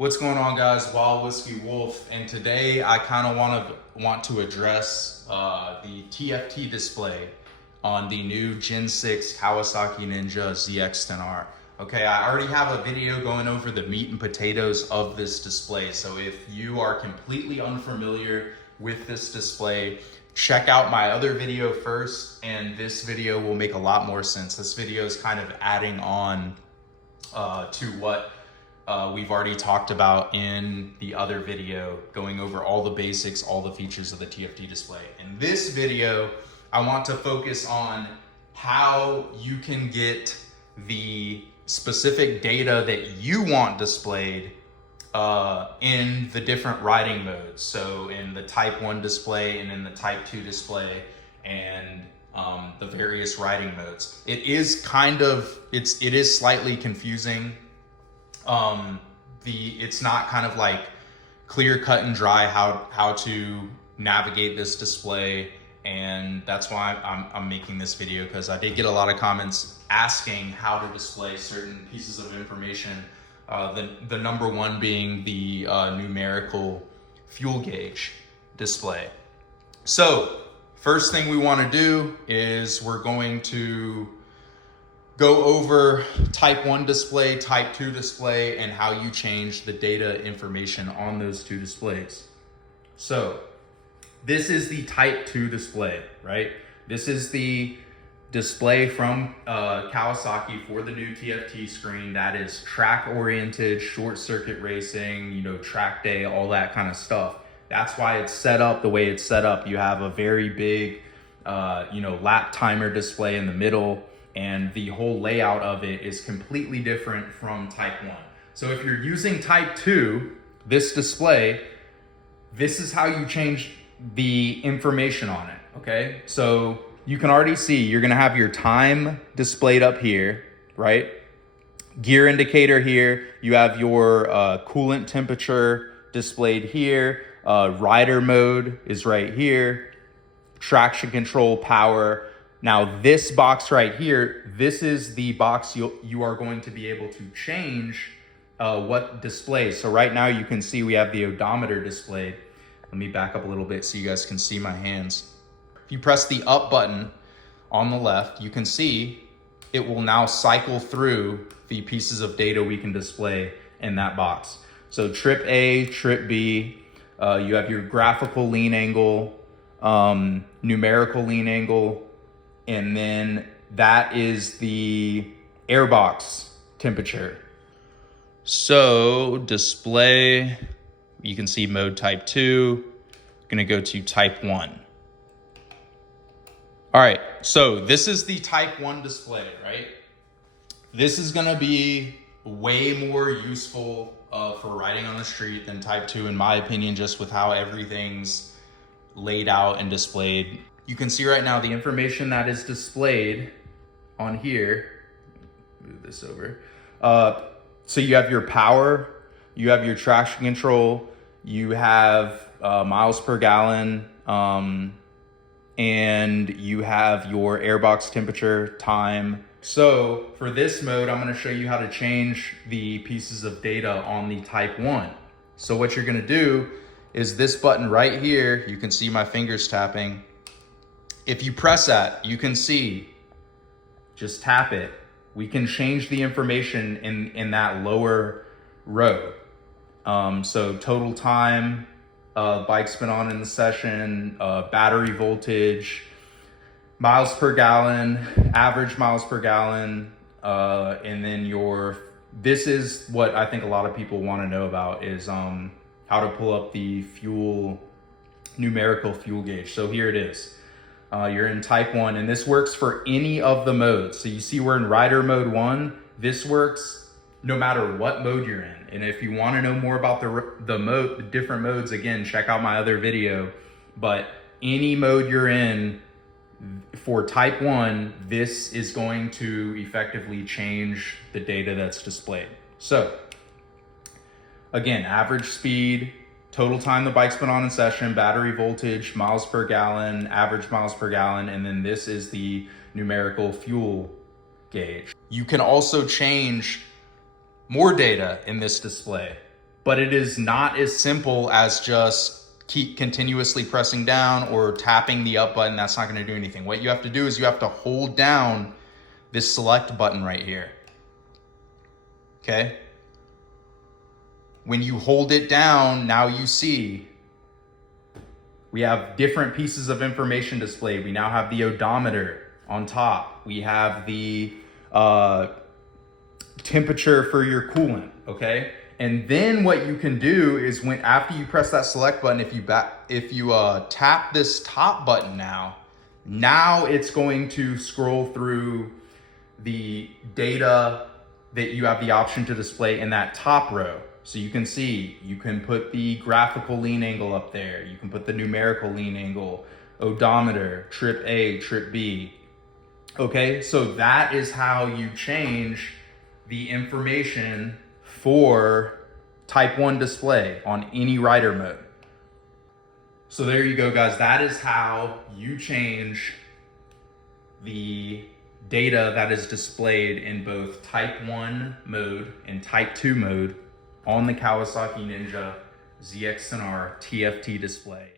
What's going on, guys? Wild Whiskey Wolf, and today I kind of want to address the TFT display on the new Gen 6 Kawasaki Ninja ZX10R. Okay, I already have a video going over the meat and potatoes of this display, so if you are completely unfamiliar with this display, check out my other video first, and this video will make a lot more sense. This video is kind of adding on to what we've already talked about in the other video, going over all the basics, all the features of the TFT display. In this video, I want to focus on how you can get the specific data that you want displayed in the different riding modes. So in the Type 1 display and in the Type 2 display and the various riding modes. It is slightly confusing. It's not kind of like clear cut and dry how to navigate this display, and that's why I'm making this video, because I did get a lot of comments asking how to display certain pieces of information. The number one being the numerical fuel gauge display. So first thing we want to do is we're going to go over Type 1 display, Type 2 display, and how you change the data information on those two displays. So this is the Type 2 display, right? This is the display from Kawasaki for the new TFT screen that is track oriented, short circuit racing, track day, all that kind of stuff. That's why it's set up the way it's set up. You have a very big, lap timer display in the middle, and the whole layout of it is completely different from Type 1. So if you're using Type 2, this display, this is how you change the information on it, okay? So you can already see you're gonna have your time displayed up here, right? Gear indicator here. You have your coolant temperature displayed here. Rider mode is right here. Traction control, power. Now this box right here, this is the box you are going to be able to change what displays. So right now you can see we have the odometer displayed. Let me back up a little bit so you guys can see my hands. If you press the up button on the left, you can see it will now cycle through the pieces of data we can display in that box. So trip A, trip B, you have your graphical lean angle, numerical lean angle, and then that is the airbox temperature. So display, you can see mode Type 2, gonna go to Type 1. All right, so this is the Type 1 display, right? This is gonna be way more useful for riding on the street than Type 2, in my opinion, just with how everything's laid out and displayed. You can see right now the information that is displayed on here. Move this over. So you have your power, you have your traction control, you have miles per gallon, and you have your airbox temperature, time. So for this mode, I'm gonna show you how to change the pieces of data on the Type 1. So what you're gonna do is this button right here, you can see my fingers tapping. If you press that, you can see, just tap it, we can change the information in that lower row. So total time, bike's been on in the session, battery voltage, miles per gallon, average miles per gallon, and then this is what I think a lot of people want to know about is how to pull up the numerical fuel gauge. So here it is. You're in Type 1, and this works for any of the modes. So you see we're in rider mode 1. This works no matter what mode you're in. And if you want to know more about the different modes, again, check out my other video. But any mode you're in for Type 1, this is going to effectively change the data that's displayed. So again, average speed, total time the bike's been on in session, battery voltage, miles per gallon, average miles per gallon, and then this is the numerical fuel gauge. You can also change more data in this display. but it is not as simple as just keep continuously pressing down or tapping the up button. That's not going to do anything. What you have to do is you have to hold down this select button right here. Okay? When you hold it down, now you see we have different pieces of information displayed. We now have the odometer on top. We have the temperature for your coolant, okay? And then what you can do is after you press that select button, if you tap this top button now it's going to scroll through the data that you have the option to display in that top row. So you can see, you can put the graphical lean angle up there. You can put the numerical lean angle, odometer, trip A, trip B. Okay, so that is how you change the information for type 1 display on any rider mode. So there you go, guys. That is how you change the data that is displayed in both type 1 mode and type 2 mode on the Kawasaki Ninja ZX10R TFT display.